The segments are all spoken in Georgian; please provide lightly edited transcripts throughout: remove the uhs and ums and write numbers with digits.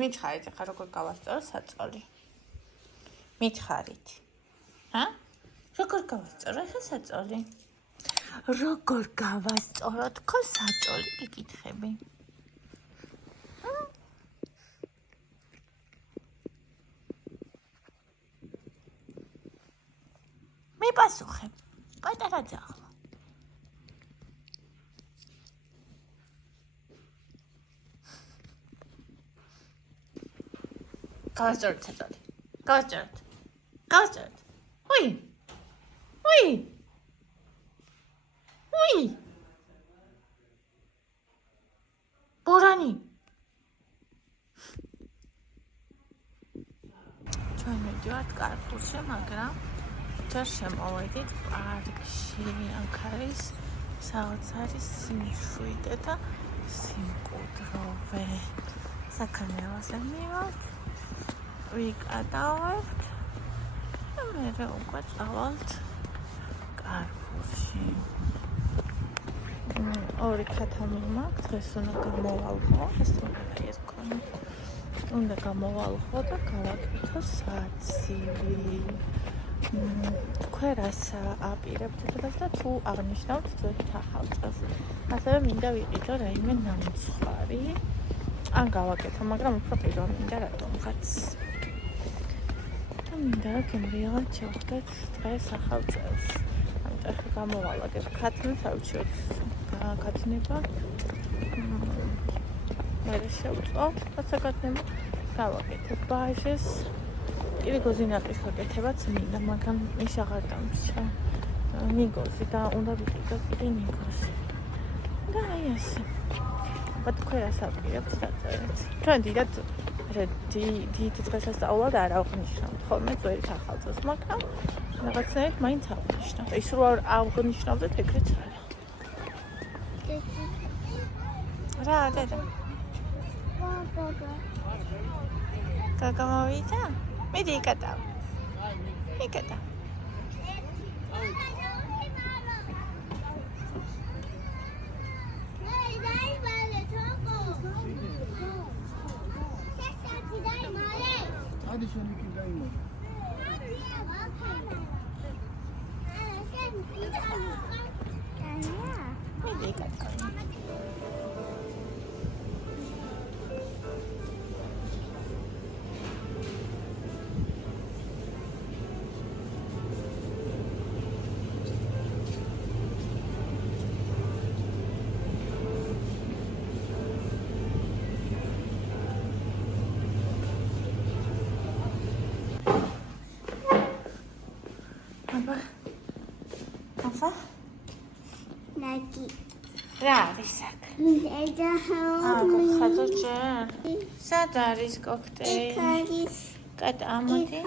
მითხარით ახლა როგორ გავასწორო საწოლი. მითხარით. ჰა? როგორ გავასწორო ახლა საწოლი? როგორ გავასწორო თქო საწოლი გიკითხები? მიპასუხე. პატარა ძაღლ. გავასწორეთ საწოლი. გავასწორეთ. გავასწორეთ. უი. უი. უი. ბორანი. ჩვენ მივდივართ კარპუსში, მაგრამ ჯერ შემოვედით პარკში. აქ არის საოცარი სიმშვიდე და სიმკვდროვე. საქანელაზე მივართ. ვიკატავებთ და მერე უკვე წავალთ კარპუსში. ორი ქათამი მაქვს, დღეს უნდა გამოვალხო, ეს მქონდა. უნდა გამოვალხო და გავაკეთო საცივი. თქვენ რას აპირებთ დღეს და თუ აღნიშნავთ ძველი ახალ წელს. ასევე მინდა ვიყიდო რაიმე ნამცხვარი. ან გავაკეთო, მაგრამ უფრო პირველ მინდა რატომღაც. და მინდა რომ გემრიელად შევხვდეთ დღეს ახალ წელს. ამიტომ ახლა გამოვალაგებ ქათმებს, ავჩიოთ გაქათნება. მერე შევწო, რაცაკათნება გავაკეთებ ბაჟეს. კიდე გოზინაკის გაკეთებაც მინდა, მაგრამ ის აღარ დამრჩა. ნიგოზი და უნდა ვიყიდო კიდე ნიგოზი. და აი ასე. თქვენ რას აპირებთ დაწერეთ. ჩვენ დიდ დღესასწაულად არ აღნიშნავთ ხოლმე ძველი ახალ წელს, მაგრამ რაღაცნაირად მაინც აღნიშნავთ. ის რო აღნიშნავდეთ, ეგრეც არა. რა, დედა? გაგა მოვიდა? მიდი იკატავ. იკატავ. Hadi şunu bir kildayım mı? მიდი იკატავ. აბა Nagi. რა არის აქ? Eda გახადო ჯერ. სად არის კოქტეილი? კატა ამოდი.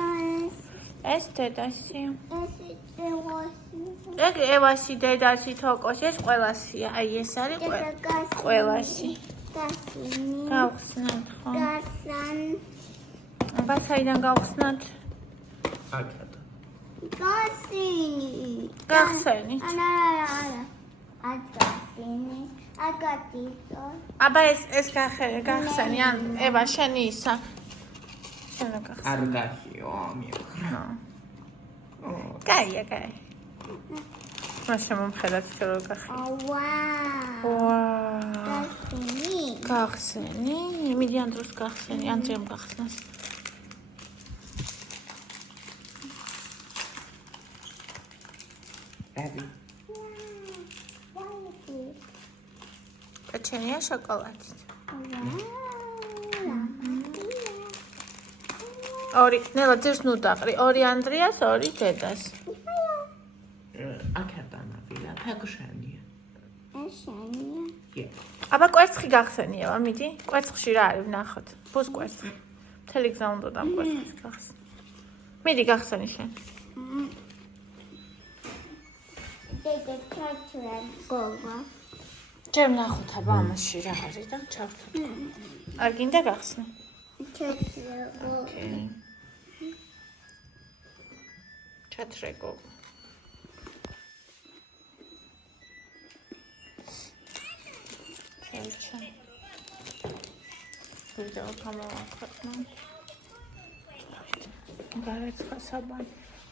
ეს დედასი. ეგ ევასი, დედასი, თოკოსი, ეს ყველასია. აი ეს არის ყველასი. გავხსნათ ხო? აბა საიდან გავხსნათ? Akada. Gasini. გახსენით. Ana. Agasini. Agatito. აბა ეს გახსენი ან ევა შენი ისა. შენ გახსენ. Argahio, mio. კაია, კაი. მაშინ მომხედავ შენ რო გახსენ. Wow. ვაა. Gasini. გახსენი? მიდი ან დროს გახსენი, ან ძემ გახსნას. Evi. პეჩენია შოკოლადით. ორი, ნელა ძერს ნუ დაყრი. ორი ანდრიას, ორი დედას. Akada navila, pekushania. Esania. აბა კვერცხი გახსენია, მიდი. კვერცხში რა არის, ვნახოთ. ბუს კვერცხი. მთელი გზა უნდა დამ კვერცხი გახსენ. მიდი გახსენი შენ. Dede kaçıran gogo. ჯერ ვნახოთ აბა ამაში რა არის და ჩავთვალ. არ გინდა გახსნე? Kaçıran gogo. ჩათრე გოგო. ჩავჩა. ვიდეო გამოვაქვეყნო. გარეცხა საბანი.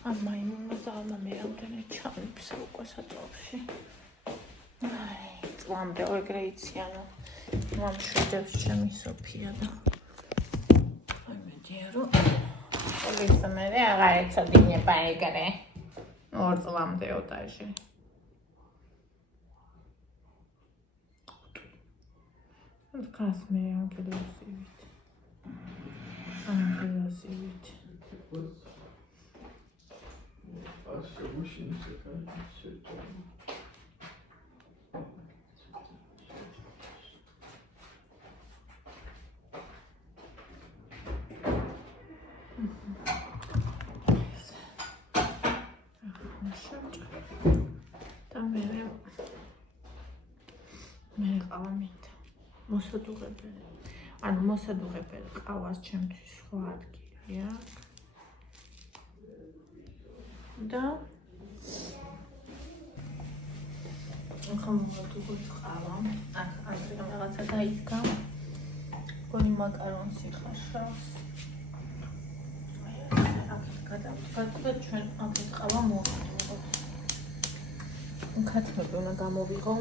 ამ მაიმუნმა ძალმა მე რამდენად ჩამიფსა უკვე საწყობში. აი, წლამდე ეგრე იციანო. მამ შვიდებს ჩემი სოფია და აი მედია რომ ეს მე აღარ ეცოდინება ეგრე. 2 წლამდე ოტაჟი. Kas me angelosivit. Angelosivit. მოსადუღებელი. ანუ მოსადუღებელი ყავას ჩემთვის სხვა ადგილია. და ახლა მოვადუღებ ყავა. აქ რაღაცა დაიდგა. გონი მაკარონს იხაშავს. გადავდგა ჩვენ აქეთ ყავა მოვადუღებთ. ქათმები უნდა გამოვიღო.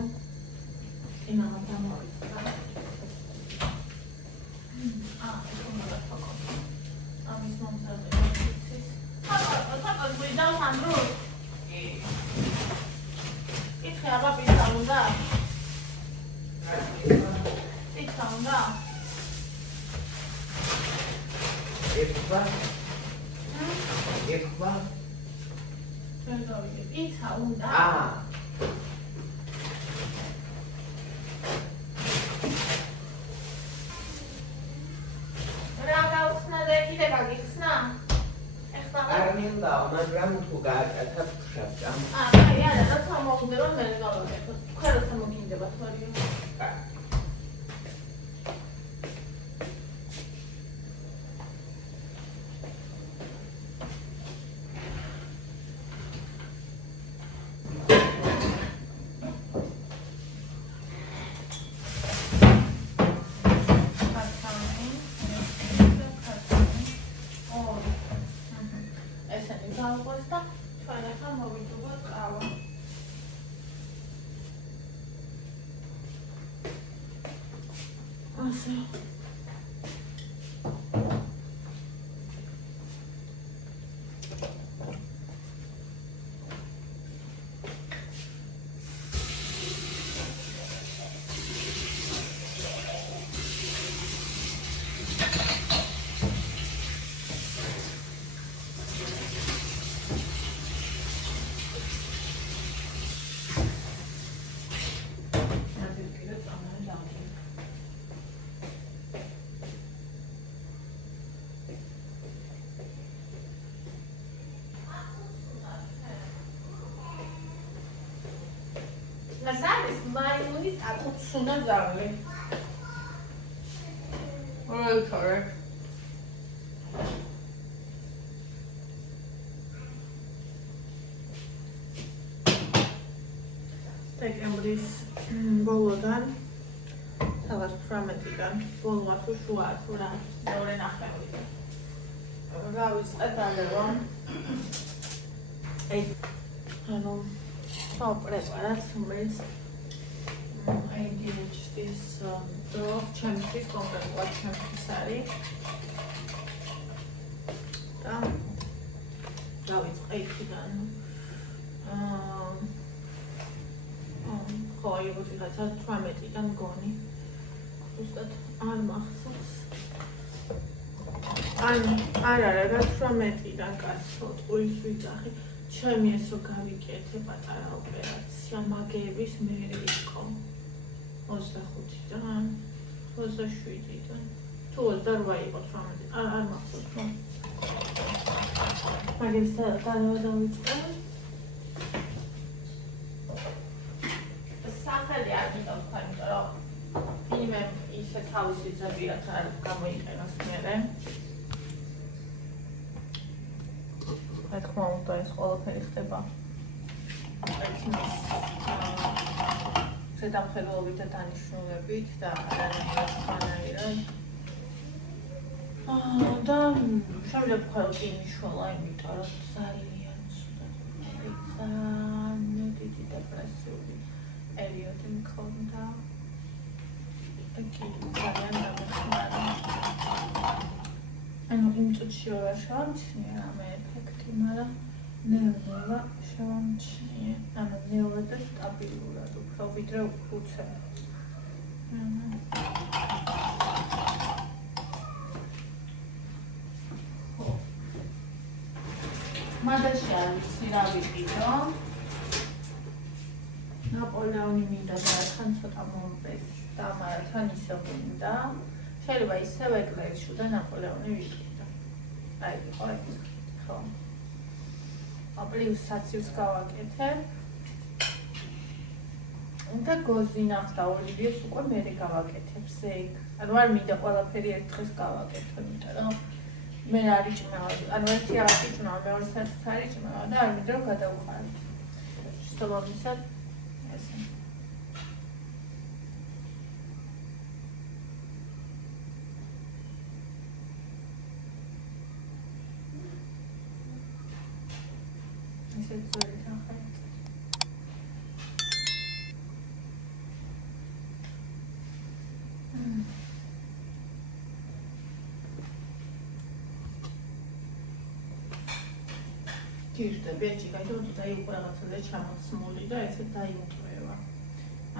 იმამა გამოვიდა. ამის მომზადე იცის. აკა გვიდავ ანდრო. იქ აბა პიცა უნდა? პიცა უნდა? ეხვა? ჩვენ დავიდე. პიცა უნდა? მაგრამ თუ გააკეთებ ხშაბდა. აი, არა, რა თამაუდე რომ მე გავაკეთო. ხარაც მოგინდება თორიო. Назарис маймуни აკუცუნა ძაღლი. ой, коррект. დეკემბრის ბოლოდან თავს 18-დან ბოლოა თუ შუა თუ რა მეორე ნახევარი. რა ვიცხეთ რომ ანუ preparați aici știți ce am scris concret ce am scris aici. Da. Da, uite, aici da. Coi eu zic că traumati dan goni. Ustat ar maxus. Ara traumati dan casot, ui suitahi. ჩემი ესო გავიკეთე პატარა ოპერაცია მაგების მერე იყო 25-დან 27-დან თუ 28 იყო 18 არ მახსოვს რომ მაგის დავიწყე სახელი არ მიტოვ იმიტომ რომ იმე ისე თავისი ძებიათ არ გამოიყენოს მერე თქმა უნდა ეს ყველაფერი ხდება ზედამხედველობით და დანიშნულებით და არანაირად და შემდეგ ხალხი მიშველა, იმიტომ რომ ძალიან დიდი დეპრესიული პერიოდი მქონდა. Εκεί ძალიან დამეხმარა. ანუ იმ წუთში ვერ შევამჩნიე რამე ეფექტი, მაგრამ ნელა შევამჩნიე. ანუ ნელა და სტაბილურად უფრო ვიდრე უცებ. მადაში არ ვიცი რა ვიყიდო. ნაპოლეონი მინდა და თან ცოტა მომპეს და მაგრამ თან ისე მინდა. შეიძლება ისევ ეკლერიშო და ნაპოლეონი ვიყიდო. აი, იყო ეს. ხო. პლუს საცივს გავაკეთებ. და გოზინახს და ოლივიეს უკვე მერე გავაკეთებ ზეიქ. ანუ არ მინდა ყველაფერი ერთ დღეს გავაკეთო, იმიტომ რომ მე არ იჭმევა. ანუ ერთი არ იჭმევა, მეორე საათს არ იჭმევა და არ მინდა რომ გადავყარო. შესაბამისად ესე. ესე ძველი თანხა. გირდები ეჭი გაიდო და იქ რაღაცა ჩამოცმული და ესე დაიმკვევა.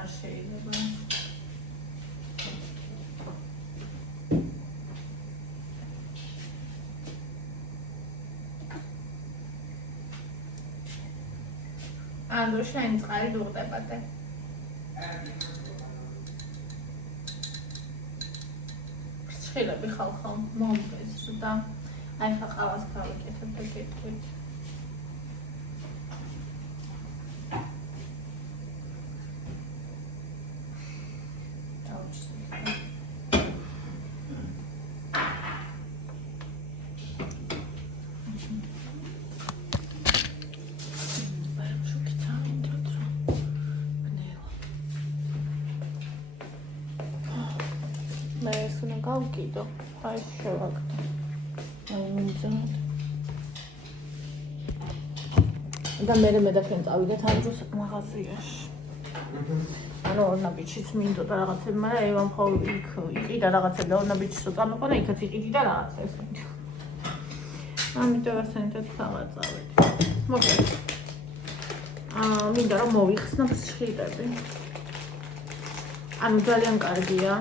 არ შეიძლება. ანუ შენ წყარი დუღდებადე. ფრჩხილები ხალხო მომწეს და აი ხა ყავას გავიკეთებ და გეტყვით. მე ეს უნდა გავკიდო, აი შევაკდო. აი მიწოთ. და მე დაქენ წავიდეთ ამ დროს მაღაზიაში. ანუ ორნაბიჩიც მინდოდა რაღაცები, მაგრამ ევამ ხოლმე იქ იყიდა რაღაცები და ორნაბიჩისო წამოყვა იქაც იყიდი და რაღაცა ეს. ამიტომ ასენთად დავაწავეთ. მოკლედ. მინდა რომ მოვიხსნა ფრჩხილები. ანუ ძალიან კარგია.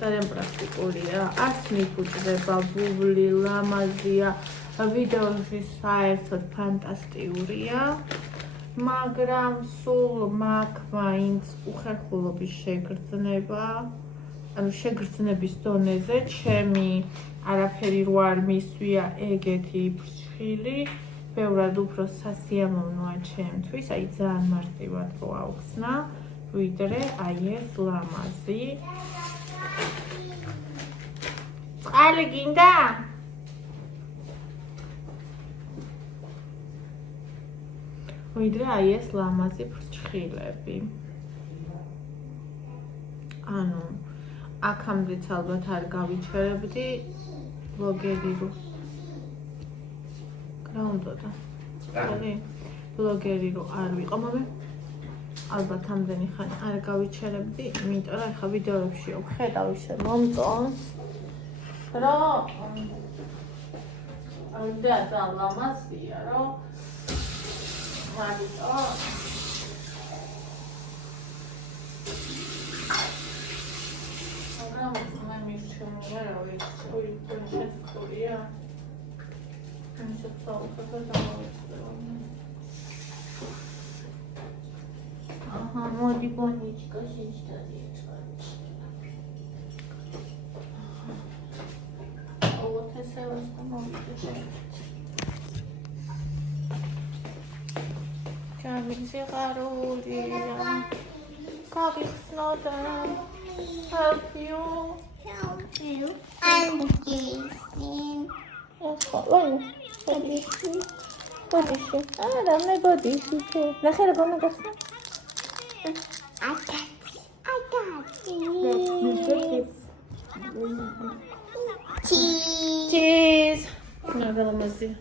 ძალიან პრაქტიკულია. არც მიფუჭდება, ვუვლი, ლამაზია, ვიდეოში საერთოდ ფანტასტიკურია. მაგრამ სულ მაგ მაინც უხერხულობის შეგრძნება. ანუ შეგრძნების დონეზე ჩემი არაფერი რო არ მისვია ეგეთი ფრჩხილი, ბევრად უფრო სასიამოვნოა ჩემთვის, აი ძალიან მარტივად რო ავხსნა, ვიდრე აი ეს ლამაზი. წყალი გინდა? ვიდრე აი ეს ლამაზი ფრჩხილები. ანუ აქამდეც ალბათ არ გავიჩერებდი ბლოგერი რო. გრაუნდოდა. ბლოგერი რო არ ვიყო, მაგრამ ალბათ ამდენი ხანი არ გავიჩერებდი, იმიტომ რომ ახლა ვიდეოებში ვხედავ ისე მომწონს. რომ და ძალიან ლამაზია, რომ მაგიტო მაგრამ მე მისჩემია რა ვიცი, ოი შეცდურია. მე შეცდურია და აჰა, მოდი ბონიჩკა შეჭდარი. Severs da mavide. Camisi qaruliya. Qaqixsnoda. Help you. I'm kissing. Bodishi. Dame bodishi. Nakhela gonna gasna. I got it. Cheese. ნაგალამაზია.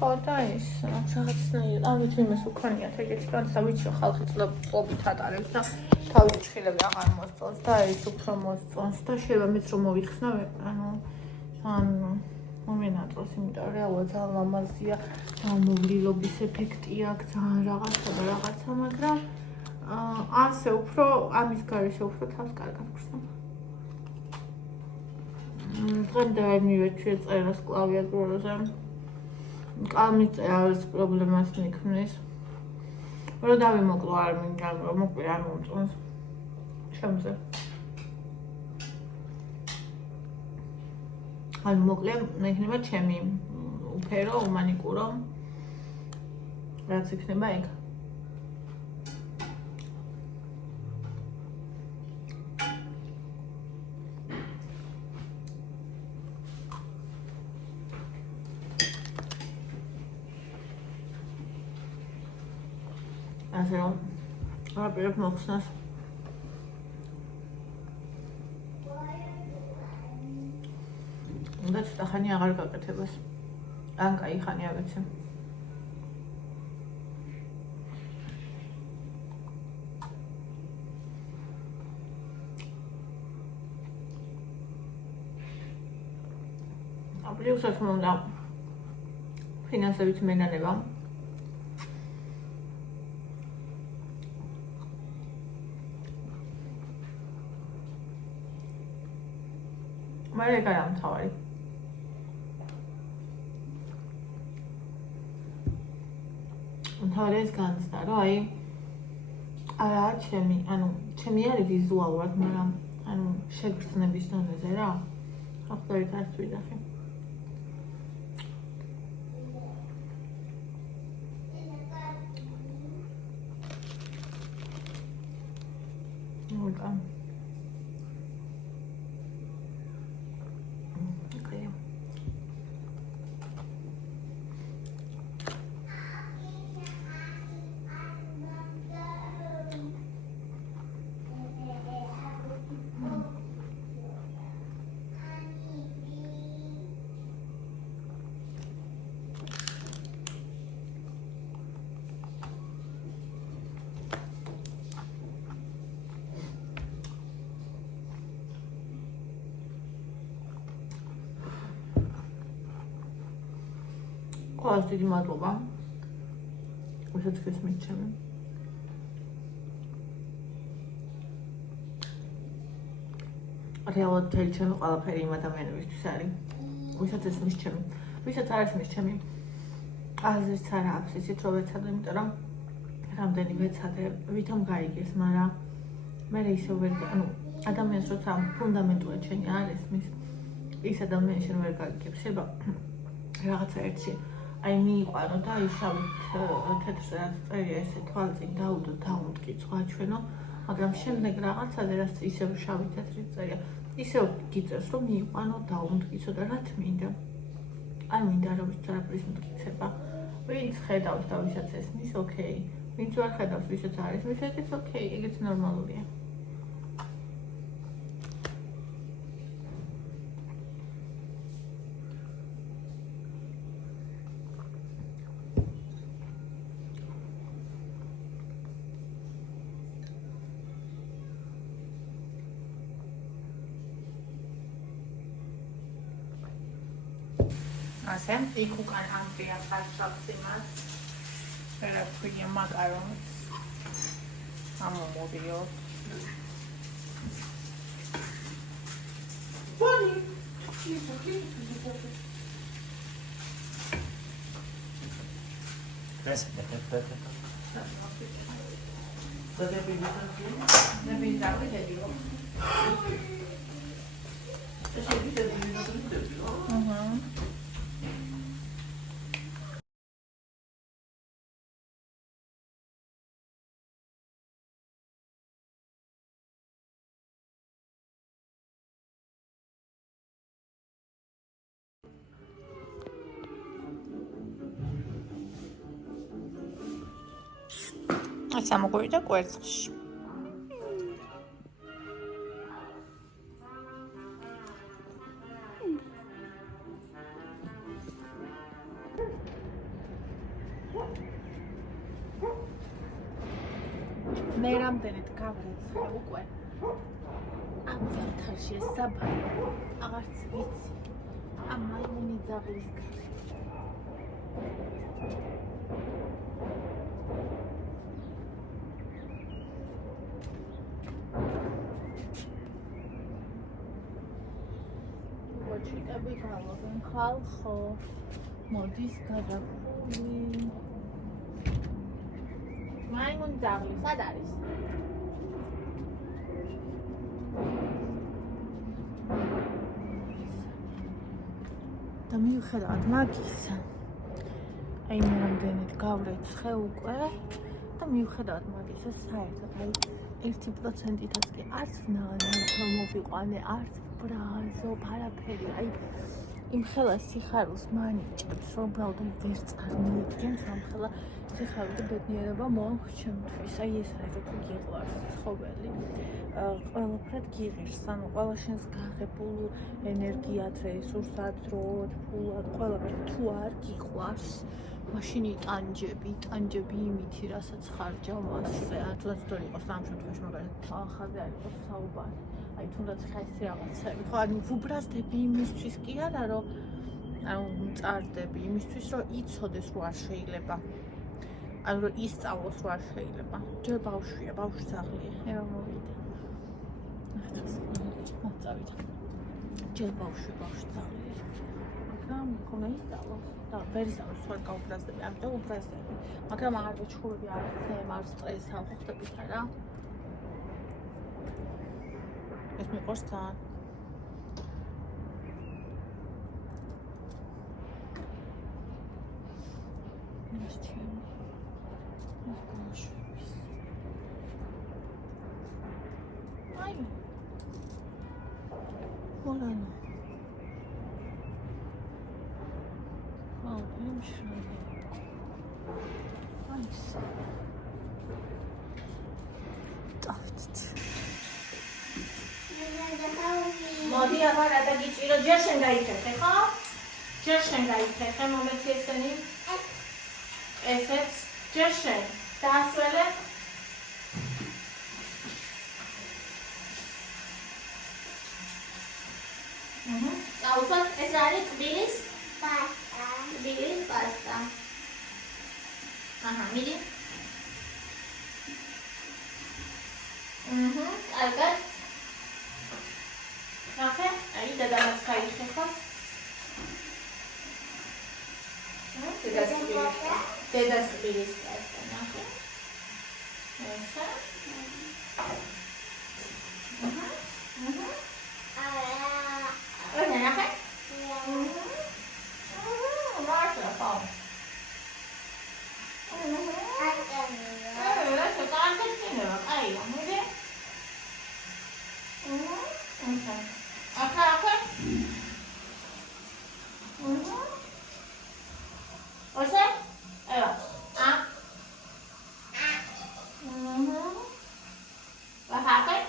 ხო და ის რაღაცნაირად ამით იმას უქონიათ ეგეთი განსა ვიცი ხალხი წლობით ატარებს და თავის ჭხილები აღარ მოსწონს და ეს უფრო მოსწონს და შეიძლება მეც რომ მოვიხსნა ანუ მომენატროს იმიტომ რეალურად ძალიან ლამაზია ძალიან მოვლილობის ეფექტი აქვს ძალიან რაღაცა და რაღაცა მაგრამ ასე უფრო ამის გარეშე უფრო თავს კარგად გხსნა დღემდე არ მივეჩვიე წერას კლავიატურაზე კამიწე არის პრობლემას მიქმნის. რო დავიმოკლო არ მინდა, რომ მოკლე არ მომწონს. შემზე. ანუ მოკლე მექნება ჩემი უფერო, უმანიკურო. რაც იქნება ეგ. ასე რომ აპირებ მოხსნას უნდა ცოტა ხანი აღარ გაკეთებას ან კაი ხანი ავეცე პლუს რა თქმა უნდა ფინანსებით მენანება მე გამთავარი. მთავარი ეს განცდა, რომ აი არა ჩემი არის ვიზუალურად, მაგრამ ანუ შეგრძნების დონეზე რა. ახლა ეს ვიდახე. ნულკა. Quase დიდი მადლობა. ვისაც გესმით ჩემი. რეალურად მთელი ჩემი ყველაფერი იმ ადამიანებისთვის არის. ვისაც ესმის ჩემი. ვისაც არ ესმის ჩემი. აზრიც არ აქვს ისიც რომ ვეცადე, იმიტომ რომ რამდენი ვეცადე, ვითომ გაიგეს, მაგრამ მე ისევ ვერ ადამიანს როცა ფუნდამენტურად შენი არ ესმის, ის ადამიანი შენ ვერ გაიგებს. შეიძლება რაღაცა ერთში აი მიიყვანო და აი შავით თეთრზე რაც წერია ესე თვალწინ დაუდო დაუმტკიცო აჩვენო მაგრამ შემდეგ რაღაცაზე რაც ისევ შავით თეთრით წერია ისევ გიწევს რომ მიიყვანო დაუმტკიცო და რა თმინდა არ მინდა რომ ის არაფრის მტკიცება ვინც ხედავს და ვისაც ესმის ოკეი ვინც არ ხედავს ვისაც არ ესმის ეგეც ოკეი ეგეც ნორმალურია ასე იქ უკან ამპია ფარშავსიმას ფერაფია მაკარონს ამომოდიო ვანი სამოგვივიდა კვერცხში. მე რამდენად გავრეცხე უკვე ამ ზამთარში ეს საბარი აღარც ვიცი ამ მაიმუნი ძაღლის გარეთ ჩიტები გავაგენ ხალხო მოდის გადაფული მაიმუნ ძაღლი სად არის? და მიუხედავად მაგისა აი მე რამდენად გავრეცხე უკვე და მიუხედავად მაგისა საერთოდ აი 1%-ითაც კი არც ვნახე მოვიყვანე არც ბრაზო არაფერი აი იმ ხელა სიხარულს მანიჭებს რომ უბრალოდ ვერ წარმოვიდგენთ რომ ხელა სიხარული ბედნიერება მოაქვს ჩემთვის აი ეს არის რომ გიყვარს ცხოველი ყველაფრად გიღირს ანუ ყველა შენს გაღებულ ენერგიად რესურსად დროად ფულად ყველაფერს თუ არ გიყვარს მაშინ იტანჯები იმითი რასაც ხარჯავ მასზე ან თუნდაც თუ იყოს ამ შემთხვევაში მაგალითად ახალზე არ იყოს საუბარი აი თუნდაც ხაისი რაღაცები ხო ანუ ვუბრაზდები იმისთვის კი არა რომ ანუ მწარდები იმისთვის რომ იცოდეს რომ არ შეიძლება ანუ რომ ისწავლოს რომ არ შეიძლება ჯერ ბავშვია ბავშვი ძაღლია ეხლა მოვიდა მოწავით ჯერ ბავშვი ძაღლია მაგრამ ხომ ისწავლოს და ვერ ისწავლოს რომ გაუბრაზდები ამიტომ უბრაზდები მაგრამ აღარ ვეჩხუბები არ სტრესთან ხვდებით არა ეს მიყვარს ძალიან ეს ჩემი ეს ბავშვის აი მორანო მოდი აღარ ადაგიჭირო ჯერ შენ გაიფეხე ხო? ჯერ შენ გაიფეხე მომეცი ესენი ესეც ჯერ შენ დაასველე აუცილებლად ეს არის ტბილის პასტა აჰა მიდი კარგად ნახე აი დედამაც გაიხეხა დედას ტბილის პასტა ნახე ესა Ôi nè hết. Nó sửa phòng. Nó sửa con thích cái nữa ấy không biết. Sao hết? Ôi sao? Ê bà. Bà hả hết?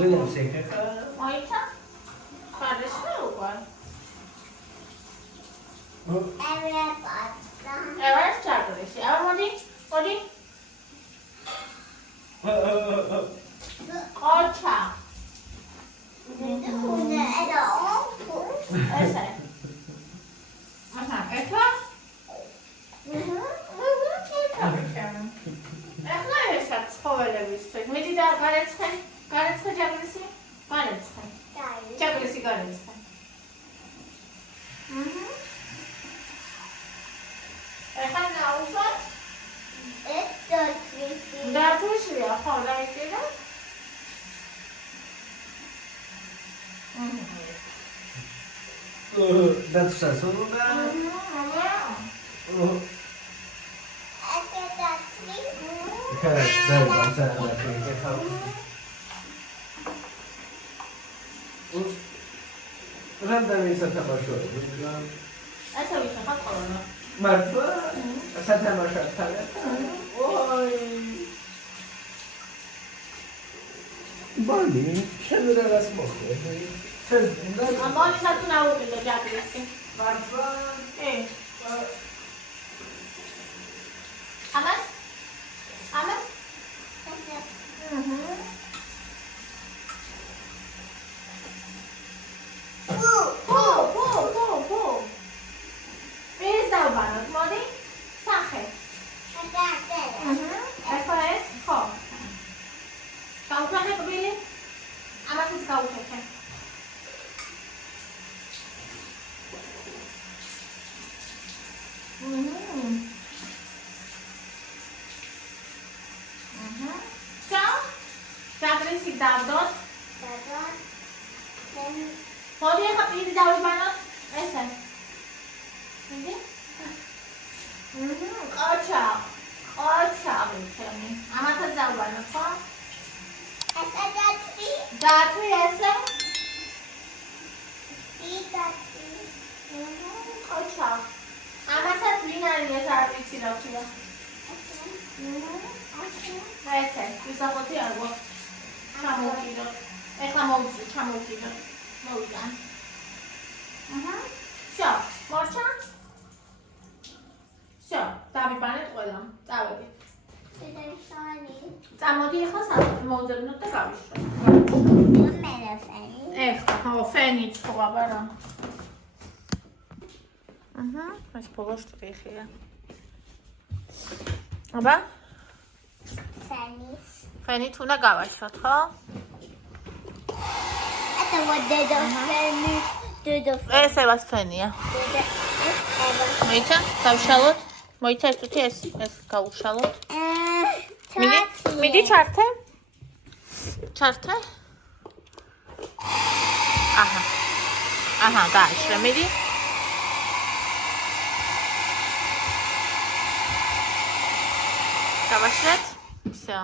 Belum sih. Oh iya? Panas juga. Ewas cakap sih. Apa modi? Kocak. Ese. Aha, Eva? Ეხლა ესაც ცხოველებისთვის. მიდი და გარეცხე ჯაგრისი? გარეცხე. ჯაგრისი გარეცხე. ეხლა ნაუშვარ? ეს დათვისი. დათვისია, ხო, დაიჭირა? That's so good. Randami satamaşo. Asa bir şaka kalana. Marfa satamaşo tane. Oy. ბანი, შენ რაღაც მოხდე. შენ უნდა ამოისაც უნდა უყიდო ჯაგრისი. ბარბა. ამას? ამას? Πού. Πήρες τα ουμπάνος, μόνοι. Σάχε. Έχω χω. Καούχλαχε το πήλι. Άμα θες καούχλαχε. Ciao. Τζაგრისი დავდოთ. მოდი ახლა პირი დავიბანოთ. ესე. მიდი. ყოჩაღი ჩემი. ამათაც დავიბანოთ, ხო? დათვი ესე. ყოჩაღი. ამასაც ვინ არის ეს არ ვიცი რა ქვია. ესე, ვისახოთი არ გვაქვს. ჩამოვიდოთ. ეხლა ჩამოვიდოთ. მოვიდან. Всё, მორჩა? Всё, დავიბანეთ ყველამ. წავედით. წამოდი ახლა მოვძებნოთ და გავიშვათ. ეხლა, ხო, ფენიც ხო აბარა. ეს ბოლო შტრიხია. აბა? ფენით უნდა გავაშვათ, ხო? ესე ვას ფენია. მოიცა? დავშალოთ? მოიცა ეს თუთი ეს გავუშალოთ? მიდი ჩართე? ჩართე? აჰა, დააშვე, მიდი. დავაშვეთ? Всё.